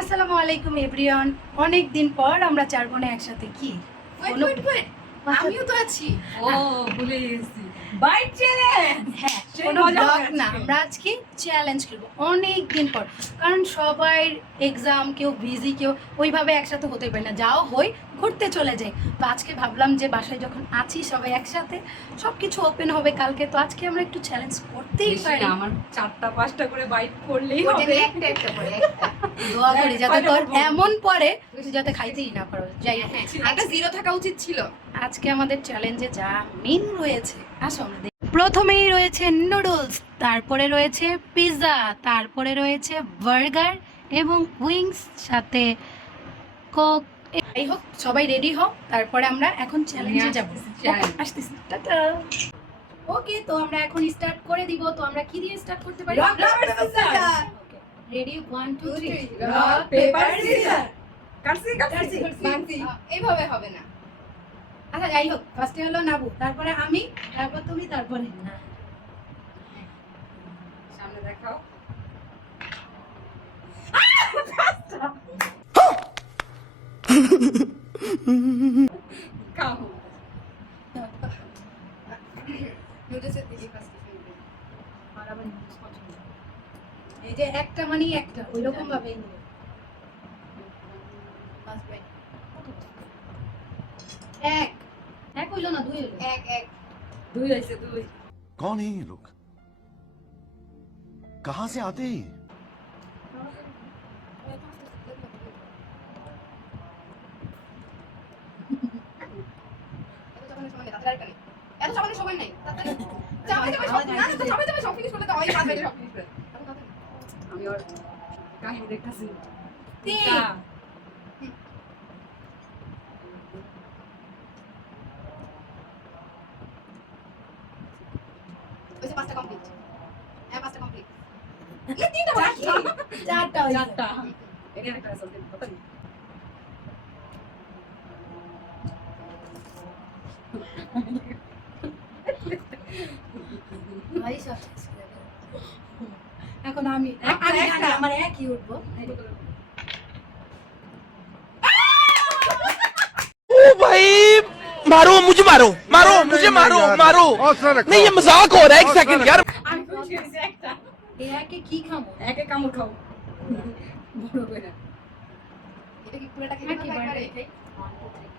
আসসালামু আলাইকুম এভরিওয়ান। অনেক দিন পর আমরা চার বোনে একসাথে কি আমিও তো আছি। ও ভুলে গেছি বাইক চ্যালেঞ্জ। হ্যাঁ, কোনো ব্লগ না, আমরা আজকে চ্যালেঞ্জ খেলবো অনেক দিন পর। কারণ সবাই এক্সাম, কেউ বিজি, কেউ ওইভাবে একসাথে হতে পারে না, যাও হই ঘুরতে চলে যায়। তো আজকে ভাবলাম যে বাসায় যখন আছি সবাই একসাথে, সব কিছু ওপেন হবে কালকে, তো আজকে আমরা একটু চ্যালেঞ্জ করতেই পারি। আমার 4টা-5টা করে বাইক করলেই ওটা হবে। নিয়ে একটা করে একটা। দোয়া করি যাতে তোর এমন পরে তুই যাতে খাইতেই না পারো। যাই হোক, হ্যাঁ, একটা জিরো থাকা উচিত ছিল। আজকে আমাদের চ্যালেঞ্জে যা মেন রয়েছে আসো আমরা দেখি। প্রথমেই রয়েছে নুডলস, তারপরে রয়েছে পিৎজা, তারপরে রয়েছে বার্গার এবং উইংস, সাথে কোক। এই হোক, সবাই রেডি হও, তারপরে আমরা এখন চ্যালেঞ্জে যাব। আসতেছি, টাটা। ওকে, তো আমরা এখন স্টার্ট করে দিব। তো আমরা কি দিয়ে স্টার্ট করতে পারি? Rock, paper, scissors. Ready, 1 2 3। Rock, paper, scissors. কাটছি। মানছি। এইভাবে হবে না। আচ্ছা যাই হোক, ফার্স্টে হলো নাবু, তারপরে আমি, তারপর তুমি, তারপরে সামনে দেখাও। খাও। নুডলসের দিকে ফার্স্ট ফেলবে। আর আবার noodles পছন্দ। এই যে একটা মানে একটা ওই রকম ভাবে নিবে। First bite. এক এক হইলো না, দুই হইলো। এক এক। 2 হইছে 2। कौन है ये लोग कहां से आते हैं ये? এত সামনে সময় নেই। চাপাই যাবে সব না, তো চাপাই যাবে সব ফিনিশ করতে তো ওই ফার্স্ট বাইটে সব ফিনিশ করে। আমি ওর কাহিনী দেখতাছি। তিন। ওই যে পাঁচটা কমপ্লিট। হ্যাঁ পাঁচটা কমপ্লিট। এই তিনটা বাকি। চারটা হইছে। 4টা। এখানে একটা আছে কত? ভাই সব শেষ করে দাও। এখন আমি একটা, আমি একটা। জানি আমার একই উঠবো। ओ भाई मारो मुझे मारो मारो मुझे मारो मारो नहीं ये मजाक हो रहा है एक सेकंड यार আমি খুশি হইছি একটা। এই একে কি খাবো? একে কামড় খাও। বড় করে। এটা কি পুরোটা খেতে একই হবে বারে একবারে? খাই। 1 2 3।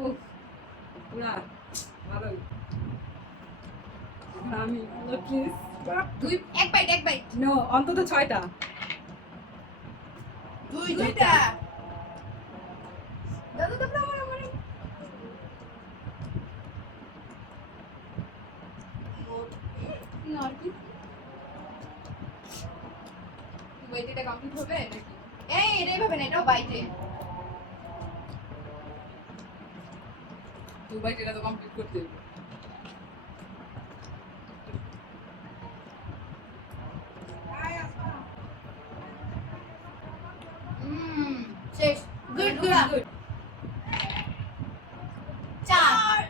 উফ, পুরা ভালো। এখন আমি প্লিজ দুই এক বাইট এক বাইট। নো অন্তত 6টা। দুইটা। দাদা দাদা আমার আমার। না কি? বাইট এটা কমপ্লিট হবে নাকি? এই এটাই ভাবে না, এটাও বাইটে। 2 বাইট এটা তো কমপ্লিট করতে হবে। শেষ। Good good good. চার।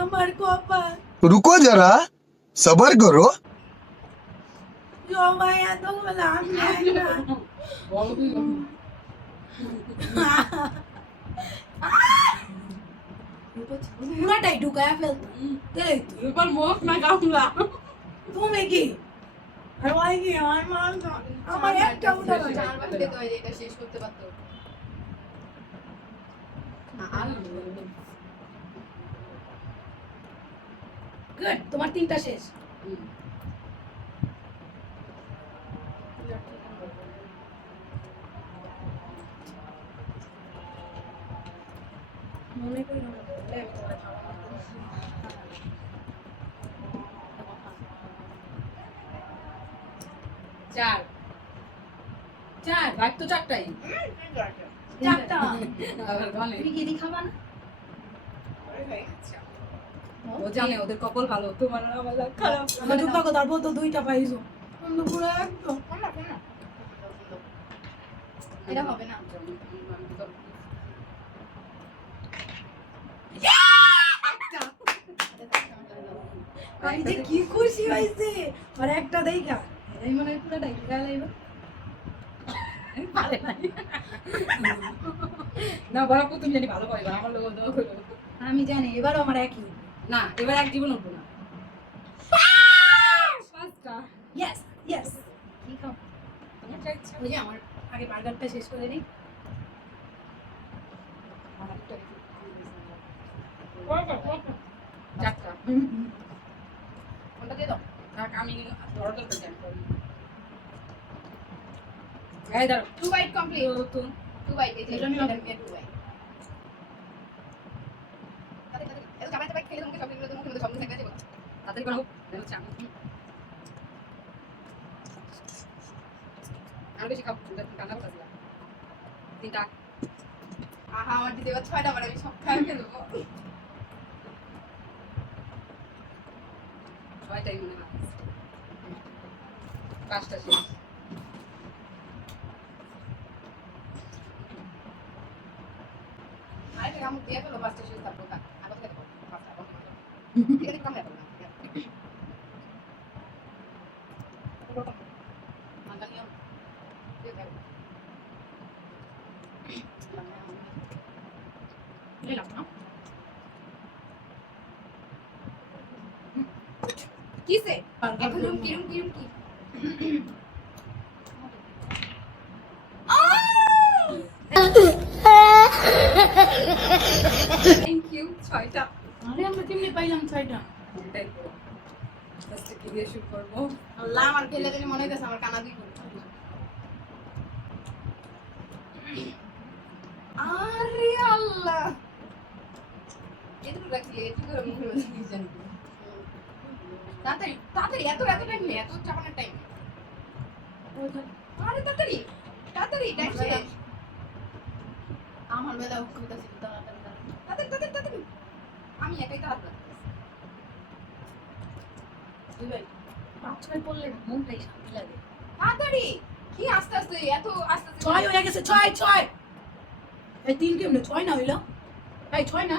আমার কপাল। रुको जरा सबर करो সবাই এত বলে আমি একটা। বড় হইল। পুরাটাই ঢুকায় ফেলতো। এই তো, এবার মুখ না কামলা। তুমি কি? আর ওই কি? আমার একটা উঠা গেল। চারবার খেতে হয় যে এটা শেষ করতে পারতো। গুড, তোমার তিনটা শেষ। মনে করি না বললে আমি তোমার খাওয়াবো। চার চার, বাইট তো 4টাই। চারটা। আবার বলে তুমি কি খাবা না? ও জানে ওদের কপাল ভালো, তোমার আর আমার খারাপ। আমার দুঃখ কথা, তারপর তো দুইটা পাইছো। কিন্তু পুরো একদম। এটা হবে না। আমি যে কি খুশি হয়েছে আর একটা দেখা। এই মনে হয় পুরোটাই খেয়াল আইব পারে নাই না বরাবর তুমি জানি ভালো পাইবা আমার লোক দোয়া করো আমি জানি এবারও আমার একই না এবার এক জীবন উঠবো না পাঁচটা ইয়েস ইয়েস কি খাও তোমার যা ইচ্ছা ওই যে আমার আগে বার্গারটা শেষ করে নিই চারটা কোনটা দিয়ে দাও থাক আমি ধরো তো জানি এই দাঁড়ো 2 বাইট কমপ্লিট তো 2 বাইট এই যে এটা নিয়ে এটা নিয়ে 2 বাইট এত চাবাইতে বাইট খেলে তোমাকে সব দিন তোমাকে সব দিন থেকে যাবে তাড়াতাড়ি করো হচ্ছে আমি আর বেশি খাবো কান্না করতেছিলাম তিনটা আহা আমার দিতে এবার 6টা বার আমি সব খাই ফেলবো ছয়টাই মনে হয় পাঁচটা শেষ আরে আমি দিয়ে ফেলো পাঁচটা শেষ তারপর খা আবার খেতে পারবো পাঁচটা আবার ঠিক আছে কম লাগবে না মাঙ্গা নিয়ম দিয়ে দাও নিলাম না কিসে বার্গার এখন কিরম কি থ্যাংক ইউ ছয়টা আরে আমরা কেমনে পাইলাম ছয়টা এটাই করো ফার্স্টে কি দিয়ে শুরু করবো আল্লাহ আমার খেলে জানি মনে হইতেছে আমার কানা দুই করে আরে আল্লাহ এটুকু রাখি এটুকু করে মুখে বসে জানি তাড়াতাড়ি তাড়াতাড়ি এত টাইম নেই এত চাপানোর টাইম আরে তাড়াতাড়ি তাড়াতাড়ি টাইম শেষ আমার বেলা কইতাছি তাড়াতাড়ি তাড়াতাড়ি আমি একাই তাড়াতাড়ি দুই ভাই 5-6 পড়লে মনটাই শান্তি লাগে তাড়াতাড়ি কি আস্তে আস্তে এত আস্তে আস্তে 6 হয়ে গেছে 6 এই 3 কেমনে 6 না হইলো এই 6 না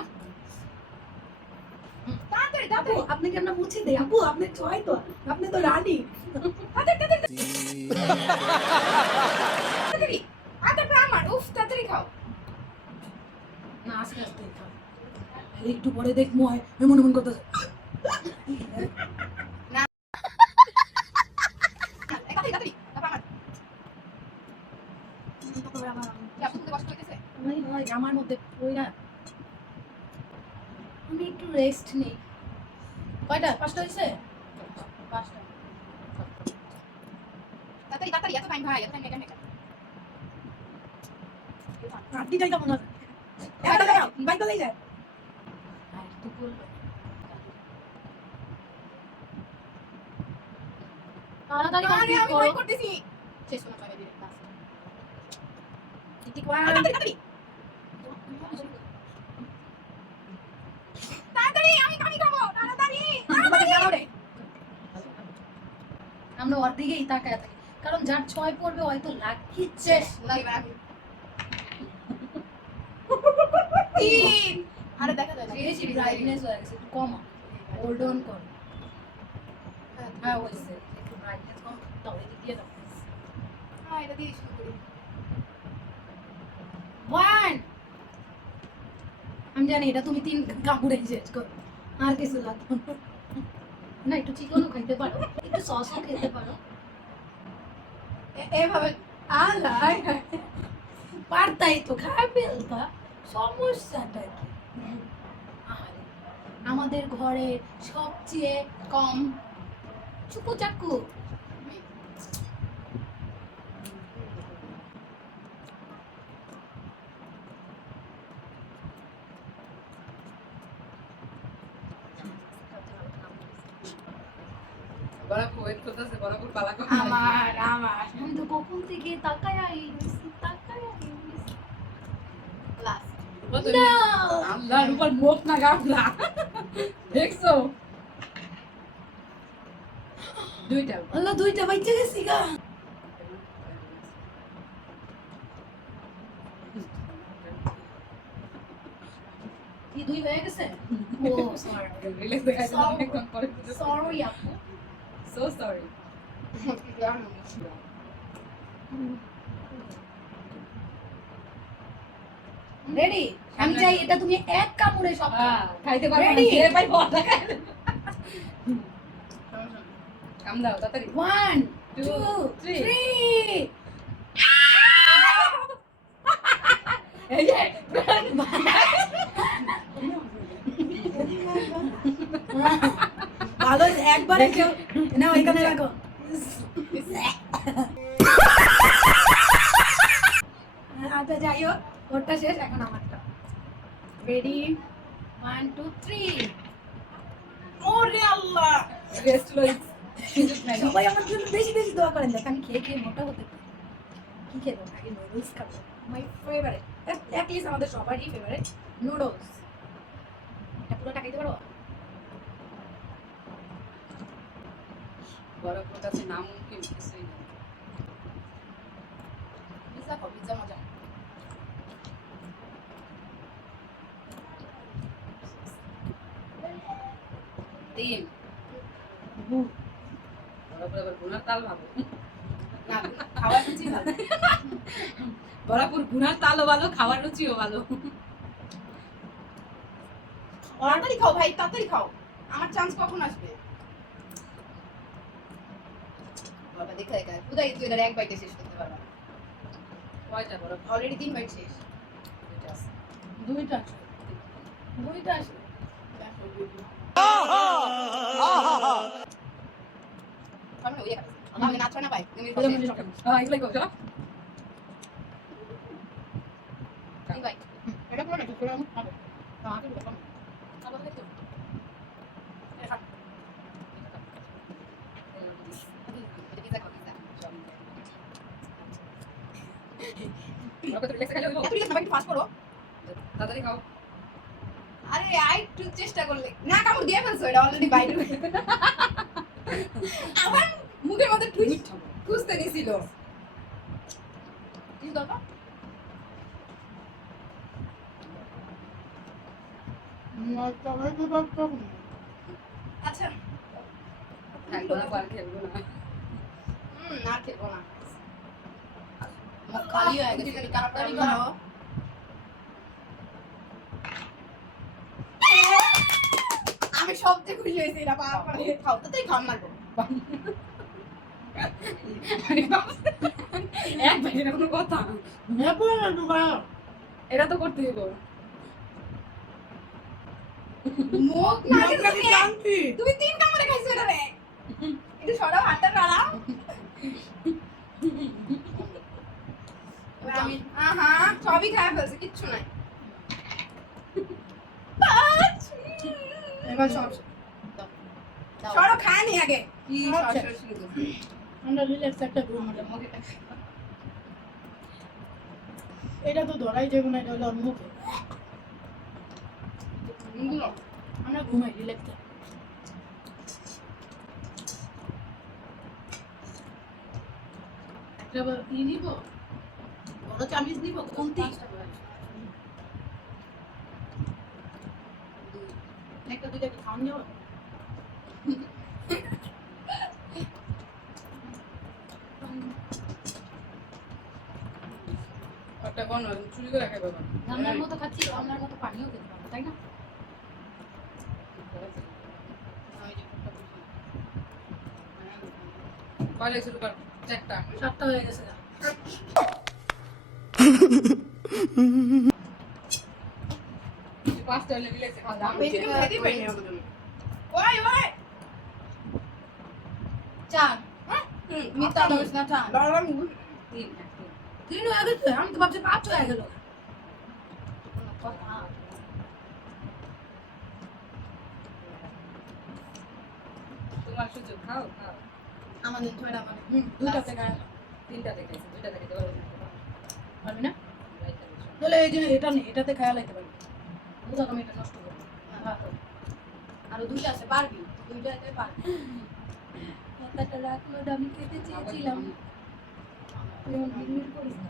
তাড়াতাড়ি আপু তাড়াতাড়ি আপনি কেমন মুছে দেই আপু আপনি 6 তো আপনি তো রানী তাড়াতাড়ি আটা আমার উফ তাড়াতাড়ি খাও না আস্তে আস্তে খাও একটু পরে দেখমু হয় এমন এমন কথা তাড়াতাড়ি তারপর আমার কি আপনাদের কষ্ট হইতেছে আমার মধ্যে পড়া আমি একটু রেস্ট নেই কয়টা 5টা হইছে 5টা তাড়াতাড়ি তাড়াতাড়ি এত টাইম ভাই এত টাইম কেন রাত্রি যাইতা মনে হয় বাইক তো যায় আর তো বললো তাড়াতাড়ি আরে কমপ্লিট আমি করো ওয়েট করতেছি শেষ না করে দিলে ক্লাস ঠিক তাড়াতাড়ি তাড়াতাড়ি আমি খাবো তাড়াতাড়ি আমরা ওর দিকেই তাকায় থাকি কারণ যার 6 পড়বে হয়তো লাকি শেষ না এবার আমি তিন আরে দেখা যায় না বেশি ব্রাইটনেস হয়ে গেছে একটু কম হোল্ড অন কর হ্যাঁ হইছে একটু ব্রাইটনেস কম দাও এদিক দিয়ে দাও হ্যাঁ এটা দিয়ে শুরু করি 1 আমি জানি এটা তুমি 3 কামড়ে শেষ করো আর কিছু লাগবে না একটু চিকেনও খাইতে পারো একটু সসও খেতে পারো এভাবে আলাই পারতাই তো খাই ফেলতা সমস্যাটা কি আহারে, আমাদের ঘরে সবচেয়ে কম চুকু চাকু বরাবর ওয়েট করতেছে বরাবর পালা করে আমার আমি তো কখন থেকে তাকায় ক্লাস আল্লাহর উপর মুখ না গামলা দেখছো দুইটা আল্লাহ দুইটা বাইচে গেছি গা কি দুই হয়ে গেছে ও সরি রিলিজ দেখা যায় অনেকক্ষণ পরে সরি আপু সো সরি রেডি? আমি চাই এটা তুমি এক কামড়ে সব খাও। খাইতে পারবো না Ready? যে পাই বড় খাইলে কাম দাও তাড়াতাড়ি 1 2 3 3 এই যে ভালো একবারে কেউ না এখানে রাখো। আচ্ছা যাই হোক, ওরটা শেষ, এখন আমারটা। রেডি 1 2 3। ওরে আল্লাহ, রেস্ট লই সুযোগ নাই সবাই আমার জন্য বেশি বেশি দোয়া করেন, দেখ আমি খেয়ে খেয়ে মোটা হতে পারি। কি খেলাম আগে? নুডলস খাবো, মাই ফেভারিট, অ্যাটলিস্ট আমাদের সবারই ফেভারিট নুডলস। এটা পুরোটা খাইতে পারো? বড় কাছে নাম কি কিছুই না পিজ্জা খাও, পিজ্জা মজা। তিন বড় আবার গুনার তাল ভালো না, খাওয়ার রুচি ভালো। বরাপুর গুনার তালও ভালো, খাওয়ার রুচিও ভালো। তাড়াতাড়ি খাও ভাই, তাড়াতাড়ি খাও, আমার চান্স কখন আসবে? বাবা দেখা দেখা কোথায় তুই এটা এক বাইটে শেষ করতে পারবা? কয়টা বড় অলরেডি 3 বাইট শেষ। দুইটা আছে দুইটা আছে, দুইটা আছে। আমি ওই খাচ্ছি, আমি নাচ না পাই তুমি হ্যাঁ এগুলাই কও চলো এই ভাই এটা পুরো না পুরো হবে আমাকে বলো আবার দেখো এটা পিজা খাও পিজা বড় তো রিল্যাক্স খাইলে হইবো তুমি সবাই ফাস্ট করো। তাড়াতাড়ি খাও আরে আই একটু চেষ্টা করলে না কামড় দিয়ে ফেলছো, এটা অলরেডি বাইরে আমার মুখের মধ্যে টুইস্ট খুঁজতে নিছিল। কি দাও আচ্ছা খাইবো না পার খেলবো না না খেলবো না, মুখ খালি হয়ে গেছে, তাড়াতাড়ি করো। আমি সবচেয়ে খুশি হয়েছি, এটা পারে খাও তাতেই খাও মারবো। এক ভাইয়ের কোনো কথা এটা তো করতে হইব মুখ না তুমি 3 কামড়ে খাইছো এটা রে, একটু সরাও হাতটা নাড়াও। এবার আমি আহা সবই খায় ফেলছে, কিচ্ছু নাই। এবার সব সরো খায়নি আগে কি আচ্ছা। সর শুরু করছি। আমরা রিল্যাক্স একটা ঘুম হলো মুখে। এটা তো ধরাই যাবে না, এটা হলো ওর মুখে। আমরা ঘুমাই রিল্যাক্স। একটা ই নিব, বড় চামিচ নিব, কোনটি? একটা দুইটা কি খাওয়ান যাবো? একটা কোন চুরি করে খাইবো রান্নার মতো খাচ্ছি, রান্নার মতো পানিও খেতে পারবো, তাই না? কয়টা শুরু কর চারটা 7টা হয়ে গেছে। পাঁচটা হলে রিল্যাক্সে খাওয়া দাওয়া বেশি করে খেতেই পারি না আমাদের। ওই ওই চার মিথ্যা বলিস না চান তিন 3 হয়ে গেছে, আমি তো ভাবছি 5 হয়ে গেল। তোমার সুযোগ খাও খাও আমাদের ছয়টা মানে দুইটা থেকে তিনটা দেখাইছে দুইটা দেখাইতে পারবে না পারবি না? তাহলে এই যে এটা নেই, এটাতে খেয়াল রাখতে পারবি। বুঝা তুমি এটা নষ্ট করবো। আরো দুইটা আছে, পারবি, দুইটাতে পারবি। কথাটা রাখলো, আমি খেতে চেয়েছিলাম। তুই আমার মিটমিট করিস না।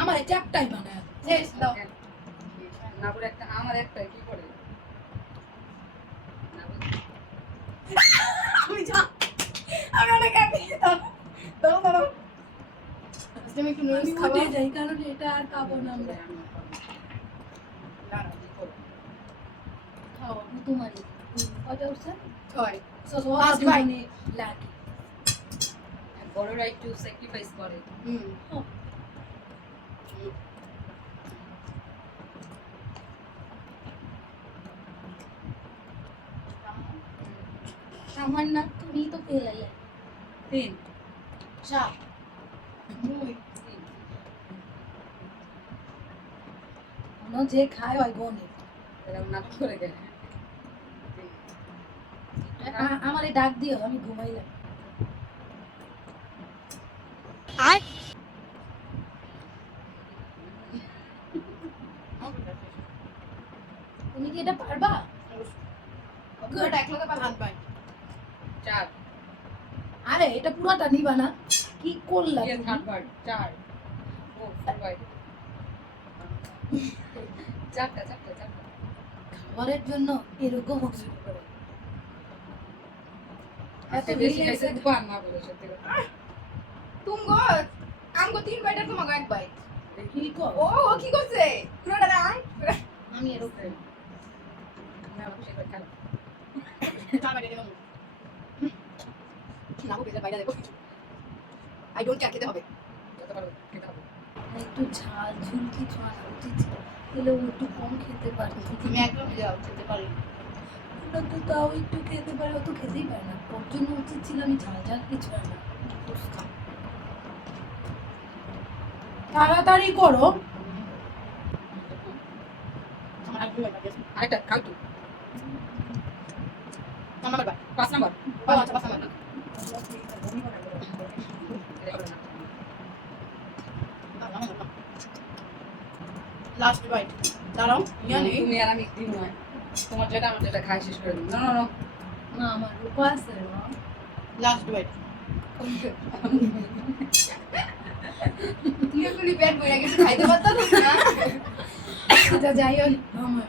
আমার এই চারটাই বানায় শেষ দাও। না বলে একটা আমার একটা কি করে না বলে আমি যা আমি অনেক হ্যাপি দাঁড়াও দাঁড়াও আমি একটু নুডলস খাবো উঠে যাই কারণ এটা আর খাবো না আমরা। খাও আপনি তোমারই। কয়টা উঠছে? 6 So, Last bite. লাকি। বড়রা একটু স্যাক্রিফাইস করে। আমার না তুমি তো পেলাইলে। 3 7 কোনো যে খায় হয় গনে। এরকম নাটক করে গেলে আমারে ডাক দিও আমি ঘুমাইলাম। তুমি কি এটা পারবা? গুড একলাতে পা হাত পায় 4 আরে এটা পুরোটা নিবা না? কি করলা ইয়ে তুমি? থার্ড বার 4 4 বাই চারটা খাবারের জন্য এরকম অসুখ করে। এত বেশি খাইছে দোকান না বলে সত্যি কথা তুমগো আমগো 3 বাইট আর তোমাগো 1 বাইট কি কর? ও কি করছে পুরোটা রাং আমি এরকম না খুশি করে খাও চার বাইট দিলাম না গো বেজার বাইরে দেখো আই ডোন্ট কেয়ার খেতে হবে যত পারো খেতে হবে একটু ঝাল ঝুল কিছু আনা উচিত ছিল। তাহলে ও একটু কম খেতে পারতো। তুমি একদম যাও খেতে পারি ওটা তো তাও একটু খেতে পারে, ও তো খেতেই পারে না। ওর জন্য উচিত ছিল আমি ঝাল ঝাল কিছু আনা। তাড়াতাড়ি করো। আমার একদম বাইট আছে আরেকটা খাও তো আমার বাইট 5 নাম্বার ও আচ্ছা পাঁচ আমার লাস্ট বাইট দাঁড়াও ইয়ানি তুমি আর আমি দিন নয় তোমার যেটা আমার যেটা খাই শেষ করে দিন না না আমার রূপা আছে রে মা। লাস্ট বাইট তুমি একটু রিপেয়ার করে গেছে খাইতে পারতো না সেটা যাই হোক আমার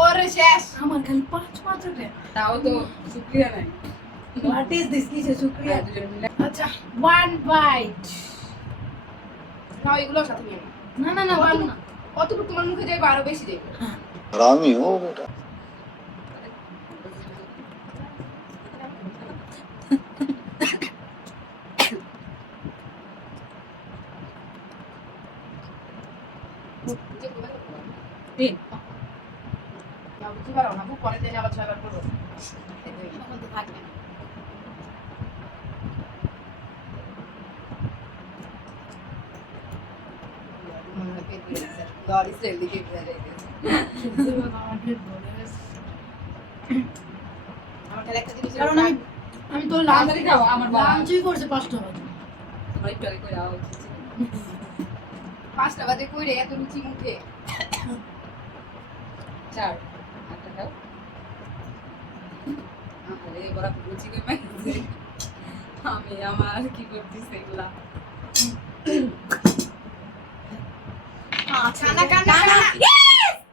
ওরে শেষ আমার খালি 5 ওঠে। তাও তো শুক্রিয়া নাই হোয়াট ইজ দিস? কিসে শুকরিয়া? দুজন মিলে আচ্ছা 1 বাইট। না এগুলোর সাথে নিয়ে না না না ভালো না। অতটুকু তোমার মুখে যাবে আরো বেশি দেবে हरामी हो बेटा তিন না বুঝতে পারো না খুব পরে দিনে আবার ছয়বার করবো তখন তো থাকবে না God is really good at it. আমার খেলা একটা জিনিস কারণ আমি তো তাড়াতাড়ি খাও, আমার বাবা। লাঞ্চই করছে 5টা বাজে। তোমার একটু আগে করে আওয়াজ হচ্ছে 5টা বাজে কইরে এত রুচি মুখে 4 আটটা খাও আরে বড় রুচি কই মাইছে আমি আমার কি করতেছি এগুলা কানা কানা কানা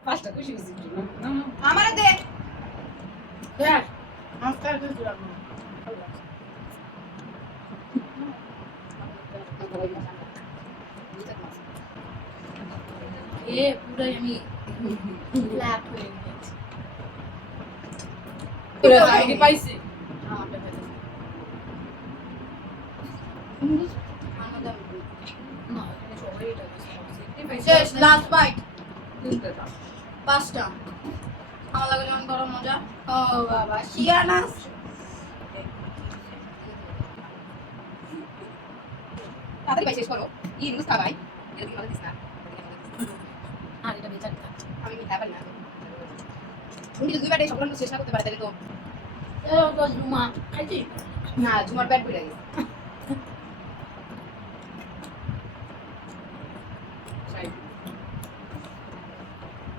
পাঁচটা খুশি হয়েছি না আমার দে দেখ আফটার দিস রাখো এ পুরাই আমি ফ্ল্যাট হয়ে গেছি। তোরা আইডি পাইছি না এখানে সবাই এটা বেশি শেষ লাস্ট বাইট তিনটা দাও 5টা আমার লাগে যেমন গরম মজা ও বাবা শিয়ানাস তাড়াতাড়ি ভাই শেষ করো ই নুস ভাই এদিকে আমাদের দিস না আর এটা বেচার থাক। আমি মিঠা পারি না তুমি যদি দুইবার এই সবগুলো শেষ না করতে পারে তাহলে তো এ তো জুমা খাইছি। না ঝুমার ব্যাট পড়ে গেছে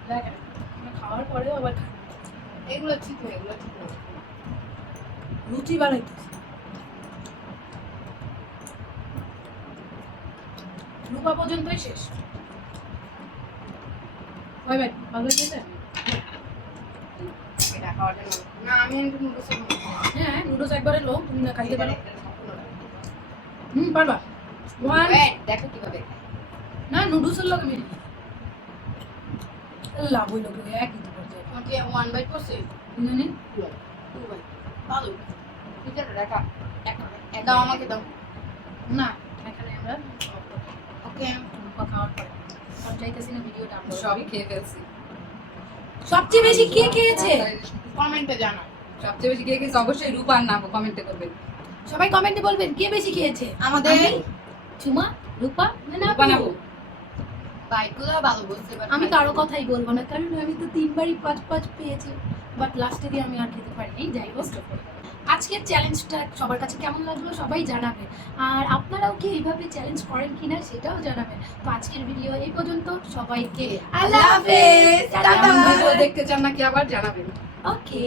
দেখ খাওয়ার পরেও আবার খাই। এগুলো ঠিক হয়ে এগুলো ঠিক হয়ে রুচি বাড়াইতেছে। রূপা পর্যন্তই শেষ। কয় বাইট? ভালো হয়েছে? এটা খাওয়ার জন্য। না আমি নুডলস হ্যাঁ নুডলস একবারে লো, তুমি না খাইতে পারো। পারবা। ওয়ান দেখো কিভাবে না নুডলসের লগে মিলি লাভ হইল কি একই তো করতে তোমাকে 1 বাইট করছে জানি 2 বাইট ভালো এটা দেখা এক দাও আমাকে দাও না এখানে আমরা ওকে রূপা খাওয়ার পরে আর চাইতেছি না ভিডিওটা আমরা সব খেয়ে ফেলছি সবচেয়ে বেশি কে খেয়েছে কমেন্টে জানাও সবচেয়ে বেশি কে খেয়েছে অবশ্যই রূপার নাম কমেন্টে করবেন সবাই কমেন্টে বলবেন কে বেশি খেয়েছে আমাদের আমি, ঝুমা রূপা না রূপা না আপু? আপু। বাইকগুলো ভালো বলতে পারি আমি কারো কথাই বলবো না কারণ আমি তো 3 বারই 5 পেয়েছি বাট লাস্টে দিয়ে আমি আর খেতে পারিনি যাই হোক আজকের চ্যালেঞ্জটা সবার কাছে কেমন লাগলো সবাই জানাবেন আর আপনারাও কি এইভাবে চ্যালেঞ্জ করেন কিনা সেটাও জানাবেন তো আজকের ভিডিও এই পর্যন্ত সবাইকে আল্লাহ হাফেজ কেমন ভিডিও দেখতে চান নাকি আবার জানাবেন ওকে